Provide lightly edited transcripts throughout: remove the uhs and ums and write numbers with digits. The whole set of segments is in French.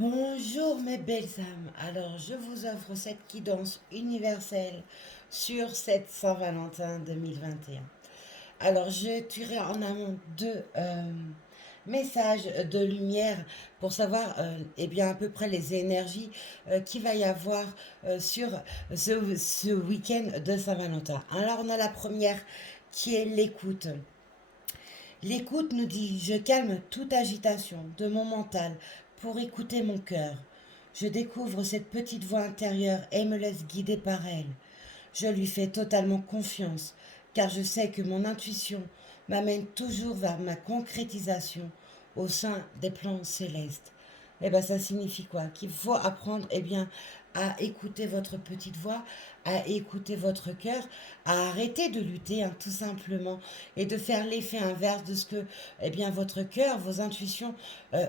Bonjour mes belles âmes, alors je vous offre cette guidance universelle sur cette Saint-Valentin 2021. Alors je tuerai en amont deux messages de lumière pour savoir eh bien à peu près les énergies qu'il va y avoir sur ce week-end de Saint-Valentin. Alors on a la première qui est l'écoute. L'écoute nous dit: je calme toute agitation de mon mental pour écouter mon cœur. Je découvre cette petite voix intérieure et me laisse guider par elle. Je lui fais totalement confiance, car je sais que mon intuition m'amène toujours vers ma concrétisation au sein des plans célestes. Eh bien, ça signifie quoi? Qu'il faut apprendre, eh bien, à écouter votre petite voix, à écouter votre cœur, à arrêter de lutter, hein, tout simplement, et de faire l'effet inverse de ce que, eh bien, votre cœur, vos intuitions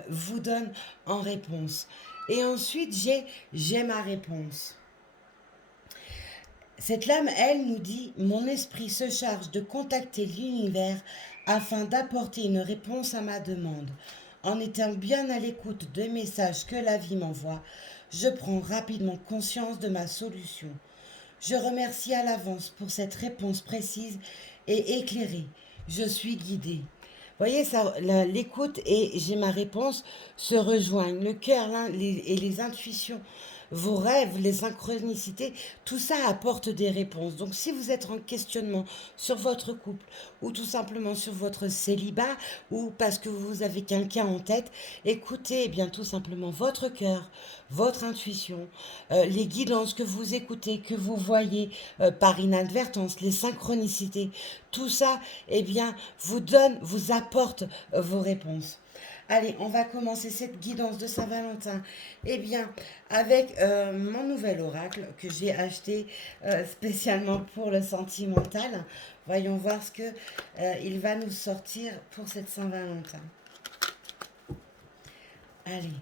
vous donnent en réponse. Et ensuite, j'ai ma réponse. Cette lame, elle, nous dit: mon esprit se charge de contacter l'univers afin d'apporter une réponse à ma demande. En étant bien à l'écoute des messages que la vie m'envoie, je prends rapidement conscience de ma solution. Je remercie à l'avance pour cette réponse précise et éclairée. Je suis guidée. Voyez, ça, l'écoute et j'ai ma réponse se rejoignent. Le cœur et les intuitions, vos rêves, les synchronicités, tout ça apporte des réponses. Donc si vous êtes en questionnement sur votre couple ou tout simplement sur votre célibat ou parce que vous avez quelqu'un en tête, écoutez eh bien tout simplement votre cœur, votre intuition, les guidances que vous écoutez, que vous voyez par inadvertance, les synchronicités, tout ça eh bien vous apporte vos réponses. Allez, on va commencer cette guidance de Saint-Valentin. Eh bien, avec mon nouvel oracle que j'ai acheté spécialement pour le sentimental. Voyons voir ce que il va nous sortir pour cette Saint-Valentin. Allez,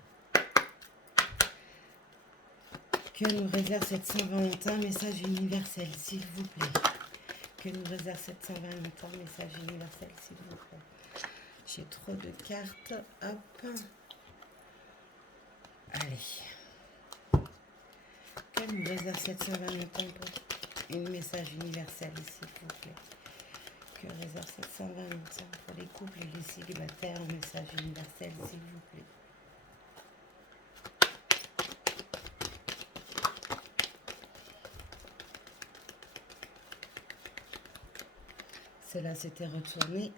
que nous réserve cette Saint-Valentin, message universel, s'il vous plaît. Que nous réserve cette Saint-Valentin, message universel, s'il vous plaît. J'ai trop de cartes. Hop. Allez. Que nous réserve cette Saint-Valentin pour un message universel, s'il vous plaît. Que réserve cette Saint-Valentin pour les couples et les célibataires, un message universel, s'il vous plaît. Cela s'était retourné.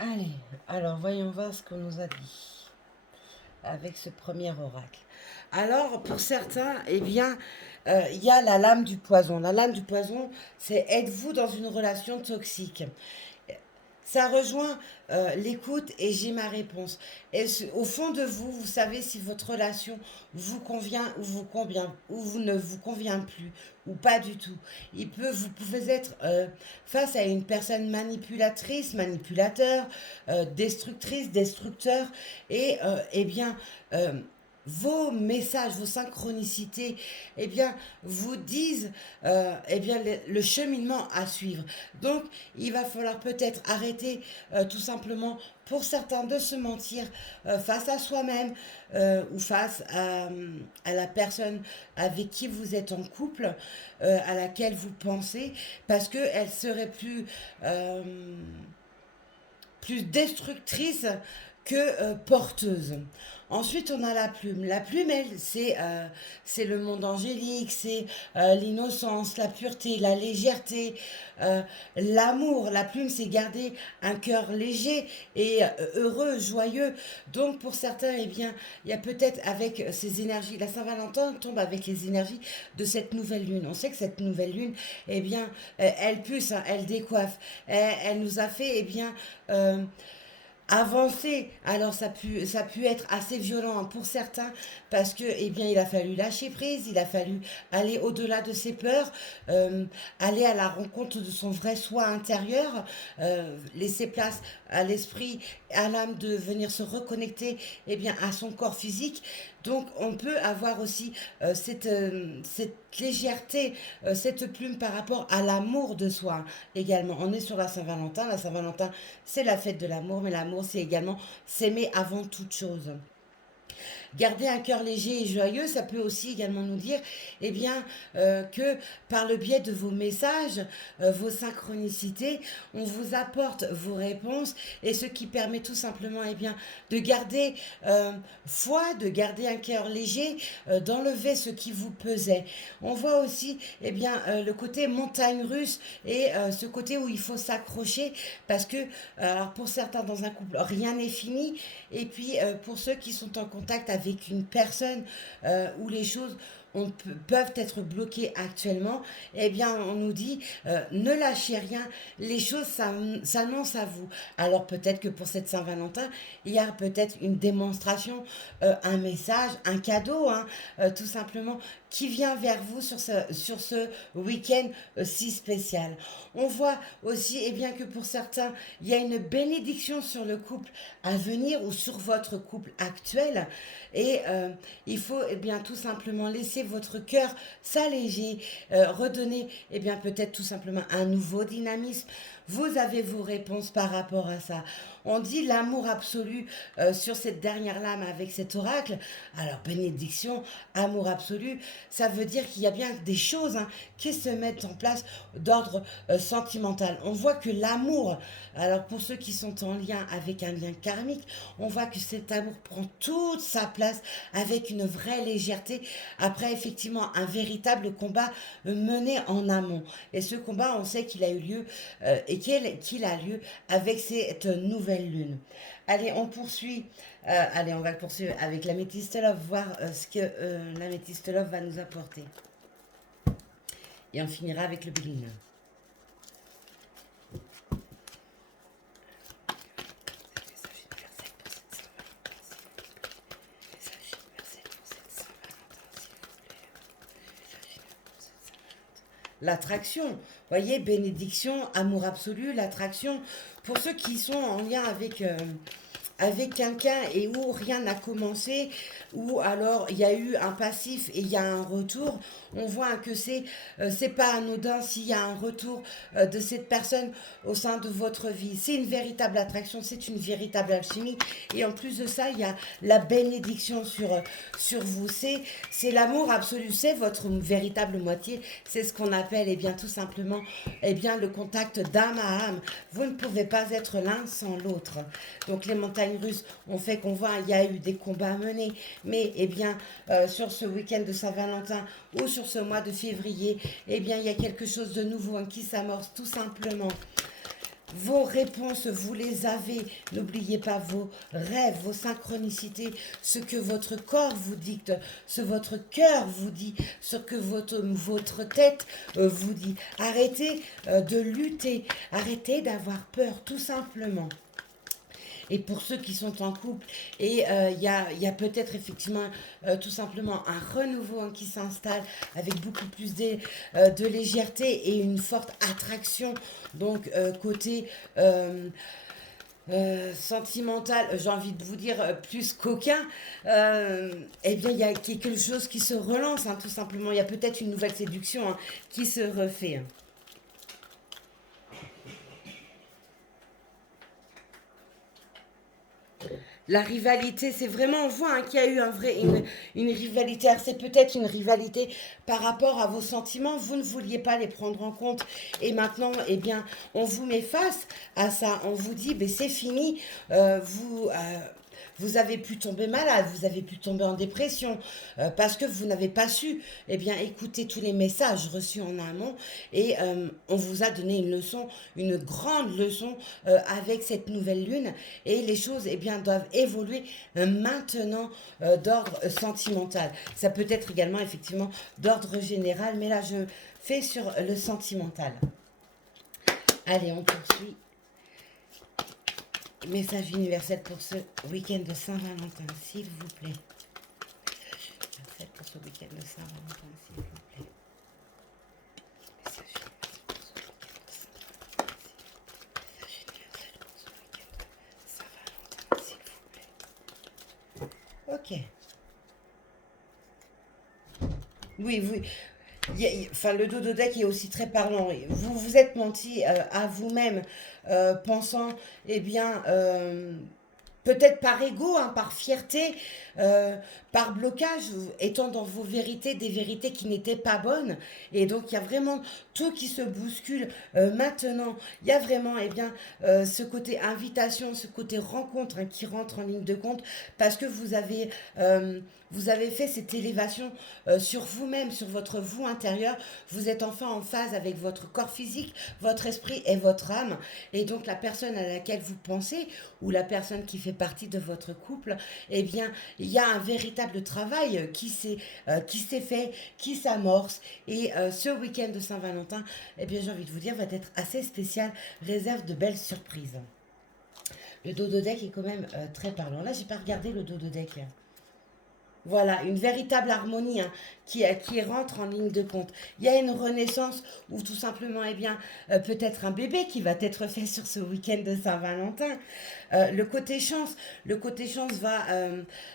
Allez, alors voyons voir ce qu'on nous a dit avec ce premier oracle. Alors, pour certains, eh bien, il y a la lame du poison. La lame du poison, c'est: êtes-vous dans une relation toxique? Ça rejoint l'écoute et j'ai ma réponse. Au fond de vous, vous savez si votre relation vous convient ou vous ne vous convient plus ou pas du tout. Vous pouvez être face à une personne manipulatrice, manipulateur, destructrice, destructeur et eh bien vos messages, vos synchronicités, eh bien, vous disent eh bien, le cheminement à suivre. Donc, il va falloir peut-être arrêter tout simplement pour certains de se mentir face à soi-même ou face à la personne avec qui vous êtes en couple, à laquelle vous pensez, parce qu'elle serait plus destructrice que porteuse. Ensuite, on a la plume. La plume, elle, c'est le monde angélique, c'est l'innocence, la pureté, la légèreté, euh, l'amour. La plume, c'est garder un cœur léger et heureux, joyeux. Donc, pour certains, eh bien, il y a peut-être avec ces énergies, la Saint-Valentin tombe avec les énergies de cette nouvelle lune. On sait que cette nouvelle lune, eh bien, elle puce, hein, elle décoiffe, elle nous a fait, eh bien, avancer. Alors ça a pu être assez violent, hein, pour certains parce que eh bien il a fallu lâcher prise, il a fallu aller au-delà de ses peurs, euh, aller à la rencontre de son vrai soi intérieur, laisser place à l'esprit, à l'âme de venir se reconnecter eh bien à son corps physique. Donc on peut avoir aussi cette légèreté, cette plume par rapport à l'amour de soi également. On est sur la Saint-Valentin. La Saint-Valentin, c'est la fête de l'amour, mais l'amour, c'est également s'aimer avant toute chose. Garder un cœur léger et joyeux, ça peut aussi également nous dire eh bien, que par le biais de vos messages, vos synchronicités, on vous apporte vos réponses et ce qui permet tout simplement eh bien, de garder foi, de garder un cœur léger, d'enlever ce qui vous pesait. On voit aussi eh bien, le côté montagne russe et ce côté où il faut s'accrocher parce que alors pour certains dans un couple, rien n'est fini et puis pour ceux qui sont en contact avec une personne où les choses peuvent être bloquées actuellement, eh bien on nous dit ne lâchez rien, les choses s'annoncent à vous. Alors peut-être que pour cette Saint-Valentin, il y a peut-être une démonstration, un message, un cadeau, hein, tout simplement, qui vient vers vous sur ce week-end si spécial. On voit aussi eh bien, que pour certains, il y a une bénédiction sur le couple à venir ou sur votre couple actuel. Et il faut eh bien, tout simplement laisser votre cœur s'alléger, redonner eh bien, peut-être tout simplement un nouveau dynamisme. Vous avez vos réponses par rapport à ça. On dit l'amour absolu sur cette dernière lame avec cet oracle. Alors, bénédiction, amour absolu, ça veut dire qu'il y a bien des choses, hein, qui se mettent en place d'ordre sentimental. On voit que l'amour, alors pour ceux qui sont en lien avec un lien karmique, on voit que cet amour prend toute sa place avec une vraie légèreté après effectivement un véritable combat mené en amont. Et ce combat, on sait qu'il a eu lieu et qu'il a lieu avec cette nouvelle lune. Allez, on poursuit. Allez, on va poursuivre avec la métiste love, voir ce que la métiste love va nous apporter. Et on finira avec le Béline. L'attraction, voyez, bénédiction, amour absolu, l'attraction. Pour ceux qui sont en lien avec quelqu'un et où rien n'a commencé, ou alors il y a eu un passif et il y a un retour, on voit que c'est pas anodin s'il y a un retour de cette personne au sein de votre vie. C'est une véritable attraction, c'est une véritable alchimie. Et en plus de ça, il y a la bénédiction sur vous. C'est l'amour absolu, c'est votre véritable moitié. C'est ce qu'on appelle, eh bien, tout simplement, eh bien, le contact d'âme à âme. Vous ne pouvez pas être l'un sans l'autre. Donc les montagnes russes ont fait qu'on voit, il y a eu des combats menés. Mais, eh bien, sur ce week-end de Saint-Valentin ou sur ce mois de février, eh bien, il y a quelque chose de nouveau, hein, qui s'amorce tout simplement. Vos réponses, vous les avez. N'oubliez pas vos rêves, vos synchronicités, ce que votre corps vous dicte, ce que votre cœur vous dit, ce que votre tête vous dit. Arrêtez de lutter, arrêtez d'avoir peur, tout simplement. Et pour ceux qui sont en couple, et il y a peut-être effectivement tout simplement un renouveau, hein, qui s'installe avec beaucoup plus de légèreté et une forte attraction. Donc côté sentimental, j'ai envie de vous dire plus coquin, eh bien il y a quelque chose qui se relance, hein, tout simplement. Il y a peut-être une nouvelle séduction, hein, qui se refait, hein. La rivalité, c'est vraiment, on voit hein, qu'il y a eu une rivalité. Alors, c'est peut-être une rivalité par rapport à vos sentiments. Vous ne vouliez pas les prendre en compte. Et maintenant, eh bien, on vous met face à ça. On vous dit, ben, c'est fini. Vous avez pu tomber malade, vous avez pu tomber en dépression parce que vous n'avez pas su eh bien, écouter tous les messages reçus en amont et on vous a donné une leçon, une grande leçon avec cette nouvelle lune et les choses eh bien, doivent évoluer maintenant d'ordre sentimental. Ça peut être également effectivement d'ordre général, mais là je fais sur le sentimental. Allez, on poursuit. Message universel pour ce week-end de Saint-Valentin, s'il vous plaît. Universel pour ce week-end de Saint-Valentin, s'il vous plaît. Message universel pour ce week-end de Saint-Valentin, s'il vous plaît. Ok. Oui, oui. Enfin, le dodo deck est aussi très parlant. Vous vous êtes menti à vous-même, pensant, eh bien, peut-être par ego, hein, par fierté, euh, par blocage, étant dans vos vérités, des vérités qui n'étaient pas bonnes. Et donc, il y a vraiment tout qui se bouscule maintenant. Il y a vraiment eh bien, ce côté invitation, ce côté rencontre hein, qui rentre en ligne de compte parce que vous avez fait cette élévation sur vous-même, sur votre vous intérieur. Vous êtes enfin en phase avec votre corps physique, votre esprit et votre âme. Et donc, la personne à laquelle vous pensez ou la personne qui fait partie de votre couple, eh bien, il y a un véritable travail qui s'est fait, qui s'amorce. Et ce week-end de Saint-Valentin, eh bien, j'ai envie de vous dire, va être assez spécial, réserve de belles surprises. Le dodo deck est quand même très parlant. Là, j'ai pas regardé le dodo deck. Voilà, une véritable harmonie hein, qui rentre en ligne de compte. Il y a une renaissance ou tout simplement, eh bien, peut-être un bébé qui va être fait sur ce week-end de Saint-Valentin. Le côté chance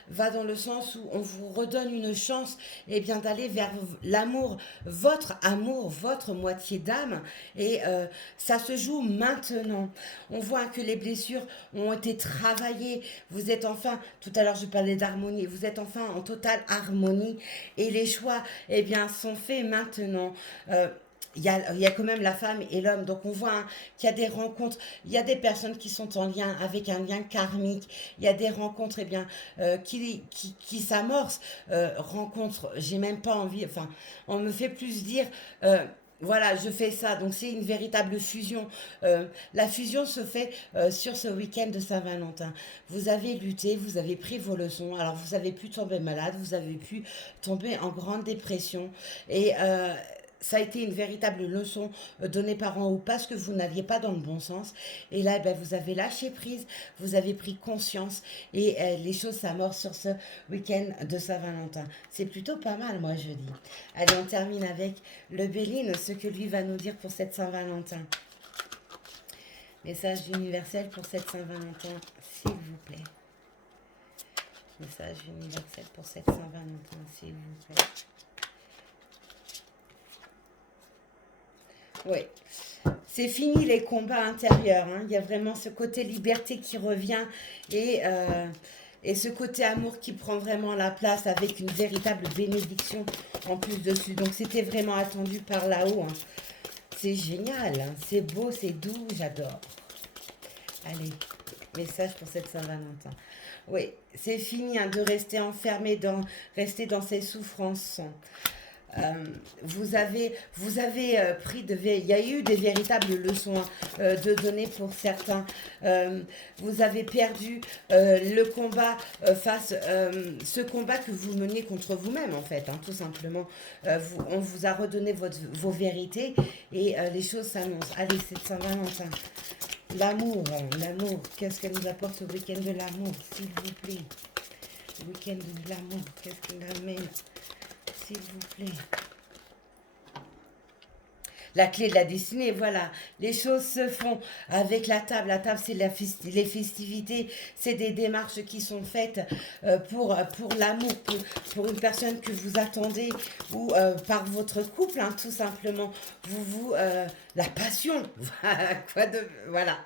va dans le sens où on vous redonne une chance eh bien, d'aller vers l'amour, votre moitié d'âme. Et ça se joue maintenant. On voit que les blessures ont été travaillées. Vous êtes enfin, tout à l'heure je parlais d'harmonie, vous êtes enfin en totale harmonie et les choix eh bien, sont faits maintenant. Il y a quand même la femme et l'homme. Donc on voit hein, qu'il y a des rencontres, il y a des personnes qui sont en lien avec un lien karmique, il y a des rencontres eh bien, qui s'amorcent. Rencontres, j'ai même pas envie, enfin, on me fait plus dire... voilà, je fais ça. Donc c'est une véritable fusion. La fusion se fait sur ce week-end de Saint-Valentin. Vous avez lutté, vous avez pris vos leçons. Alors vous avez pu tomber malade, vous avez pu tomber en grande dépression. Et ça a été une véritable leçon donnée par en haut parce que vous n'alliez pas dans le bon sens. Et là, ben, vous avez lâché prise, vous avez pris conscience et les choses s'amorcent sur ce week-end de Saint-Valentin. C'est plutôt pas mal, moi, je dis. Allez, on termine avec le Béline, ce que lui va nous dire pour cette Saint-Valentin. Message universel pour cette Saint-Valentin, s'il vous plaît. Message universel pour cette Saint-Valentin, s'il vous plaît. Oui. C'est fini les combats intérieurs. Hein. Il y a vraiment ce côté liberté qui revient et ce côté amour qui prend vraiment la place avec une véritable bénédiction en plus dessus. Donc c'était vraiment attendu par là-haut. Hein. C'est génial, hein. C'est beau, c'est doux, j'adore. Allez, message pour cette Saint-Valentin. Oui, c'est fini hein, de rester enfermé, rester dans ces souffrances. Vous avez pris il y a eu des véritables leçons de donner pour certains. Vous avez perdu le combat ce combat que vous meniez contre vous-même en fait, hein, tout simplement. On vous a redonné vos vérités et les choses s'annoncent. Allez, c'est Saint-Valentin. L'amour, l'amour. Qu'est-ce qu'elle nous apporte au week-end de l'amour, s'il vous plaît. Le week-end de l'amour, qu'est-ce qu'il amène s'il vous plaît. La clé de la destinée, voilà. Les choses se font avec la table. La table, c'est les festivités, c'est des démarches qui sont faites pour l'amour, pour une personne que vous attendez ou par votre couple, hein, tout simplement. La passion. Quoi de. Voilà.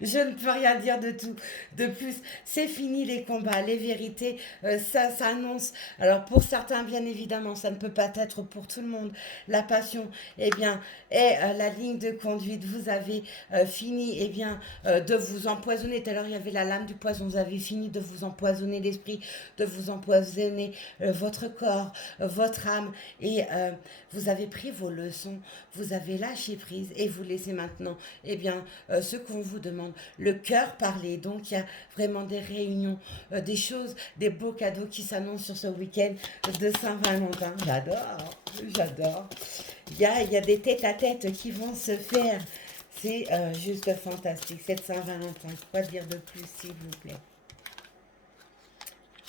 Je ne peux rien dire de plus. C'est fini les combats, les vérités, ça s'annonce. Alors pour certains, bien évidemment, ça ne peut pas être pour tout le monde. La passion, eh bien, est la ligne de conduite. Vous avez fini, eh bien, de vous empoisonner. Tout à l'heure, il y avait la lame du poison. Vous avez fini de vous empoisonner l'esprit, de vous empoisonner votre corps, votre âme, et vous avez pris vos leçons, vous avez lâché prise, et vous laissez maintenant, eh bien, ce qu'on vous demande, le cœur parler. Donc, il y a vraiment des réunions, des choses, des beaux cadeaux qui s'annoncent sur ce week-end de Saint-Valentin. J'adore, j'adore. Il y a des tête-à-tête qui vont se faire. C'est juste fantastique, cette Saint-Valentin. Quoi dire de plus, s'il vous plaît?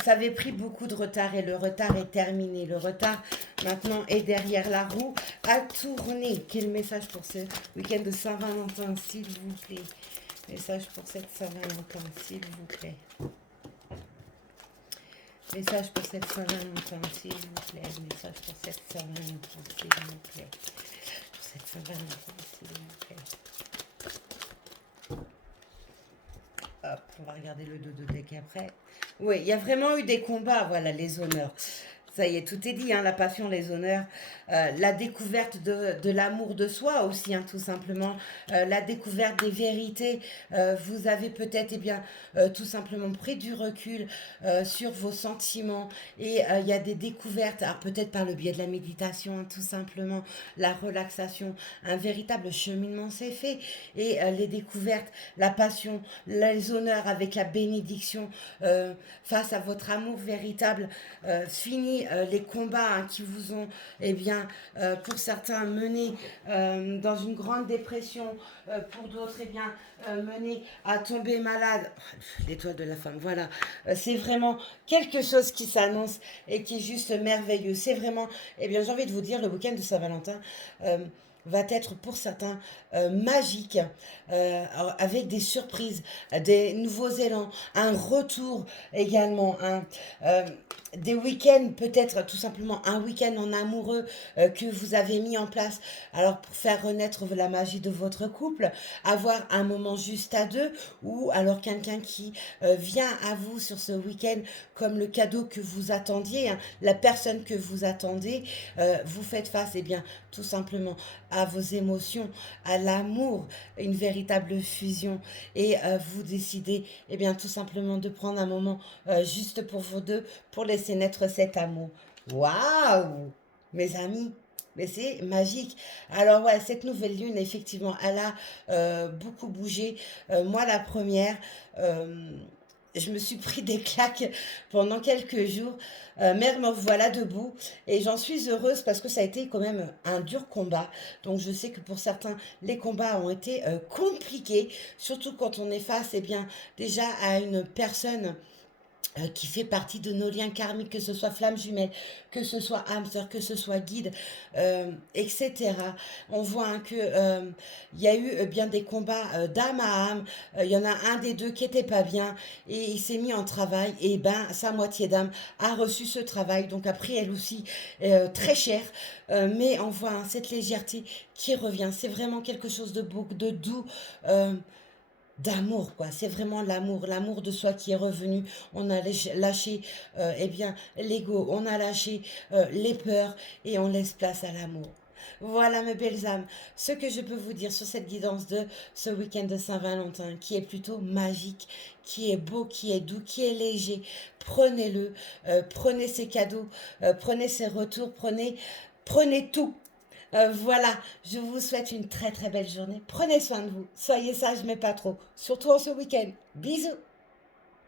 Ça avait pris beaucoup de retard et le retard est terminé. Le retard maintenant est derrière la roue à tourner. Quel message pour ce week-end de Saint-Valentin, s'il vous plaît? Message pour cette Saint-Valentin, s'il vous plaît. Message pour cette Saint-Valentin, s'il vous plaît. Message pour cette Saint-Valentin, s'il vous plaît. Pour cette Saint-Valentin, s'il vous plaît. Hop, on va regarder le dos de deck après. Oui, il y a vraiment eu des combats, voilà, les honneurs. Ça y est, tout est dit, hein, la passion, les honneurs, la découverte de l'amour de soi aussi, hein, tout simplement, la découverte des vérités. Vous avez peut-être, eh bien, tout simplement pris du recul sur vos sentiments et il y a des découvertes, alors peut-être par le biais de la méditation, hein, tout simplement, la relaxation, un véritable cheminement s'est fait et les découvertes, la passion, les honneurs avec la bénédiction face à votre amour véritable, fini les combats hein, qui vous ont, eh bien, pour certains menés dans une grande dépression, pour d'autres, eh bien, menés à tomber malade. L'étoile de la femme, voilà. C'est vraiment quelque chose qui s'annonce et qui est juste merveilleux. C'est vraiment, eh bien, j'ai envie de vous dire, le week-end de Saint-Valentin va être pour certains magique, avec des surprises, des nouveaux élans, un retour également, des week-ends, peut-être tout simplement un week-end en amoureux que vous avez mis en place, alors pour faire renaître la magie de votre couple, avoir un moment juste à deux, ou alors quelqu'un qui vient à vous sur ce week-end comme le cadeau que vous attendiez, hein, la personne que vous attendez, vous faites face, eh bien, tout simplement à vos émotions, à l'amour, une véritable fusion, et vous décidez, eh bien, tout simplement de prendre un moment juste pour vous deux, pour laisser naître cet amour. Waouh, mes amis! Mais c'est magique. Alors ouais, cette nouvelle lune, effectivement, elle a beaucoup bougé. Moi, la première, euh, je me suis pris des claques pendant quelques jours. Mais me voilà debout et j'en suis heureuse parce que ça a été quand même un dur combat. Donc je sais que pour certains, les combats ont été compliqués, surtout quand on est face, eh bien, déjà à une personne qui fait partie de nos liens karmiques, que ce soit flamme jumelle, que ce soit âme sœur, que ce soit guide, etc. On voit hein, que il y a eu bien des combats d'âme à âme. Il y en a un des deux qui était pas bien et il s'est mis en travail. Et ben sa moitié d'âme a reçu ce travail, donc a pris elle aussi très cher. Mais on voit hein, cette légèreté qui revient. C'est vraiment quelque chose de beau, de doux. D'amour quoi, c'est vraiment l'amour de soi qui est revenu. On a lâché eh bien l'ego, on a lâché les peurs et on laisse place à l'amour. Voilà mes belles âmes, ce que je peux vous dire sur cette guidance de ce week-end de Saint-Valentin qui est plutôt magique, qui est beau, qui est doux, qui est léger. Prenez-le, prenez ces cadeaux, prenez ces retours, prenez tout. Voilà, je vous souhaite une très très belle journée. Prenez soin de vous. Soyez sages, mais pas trop. Surtout en ce week-end. Bisous.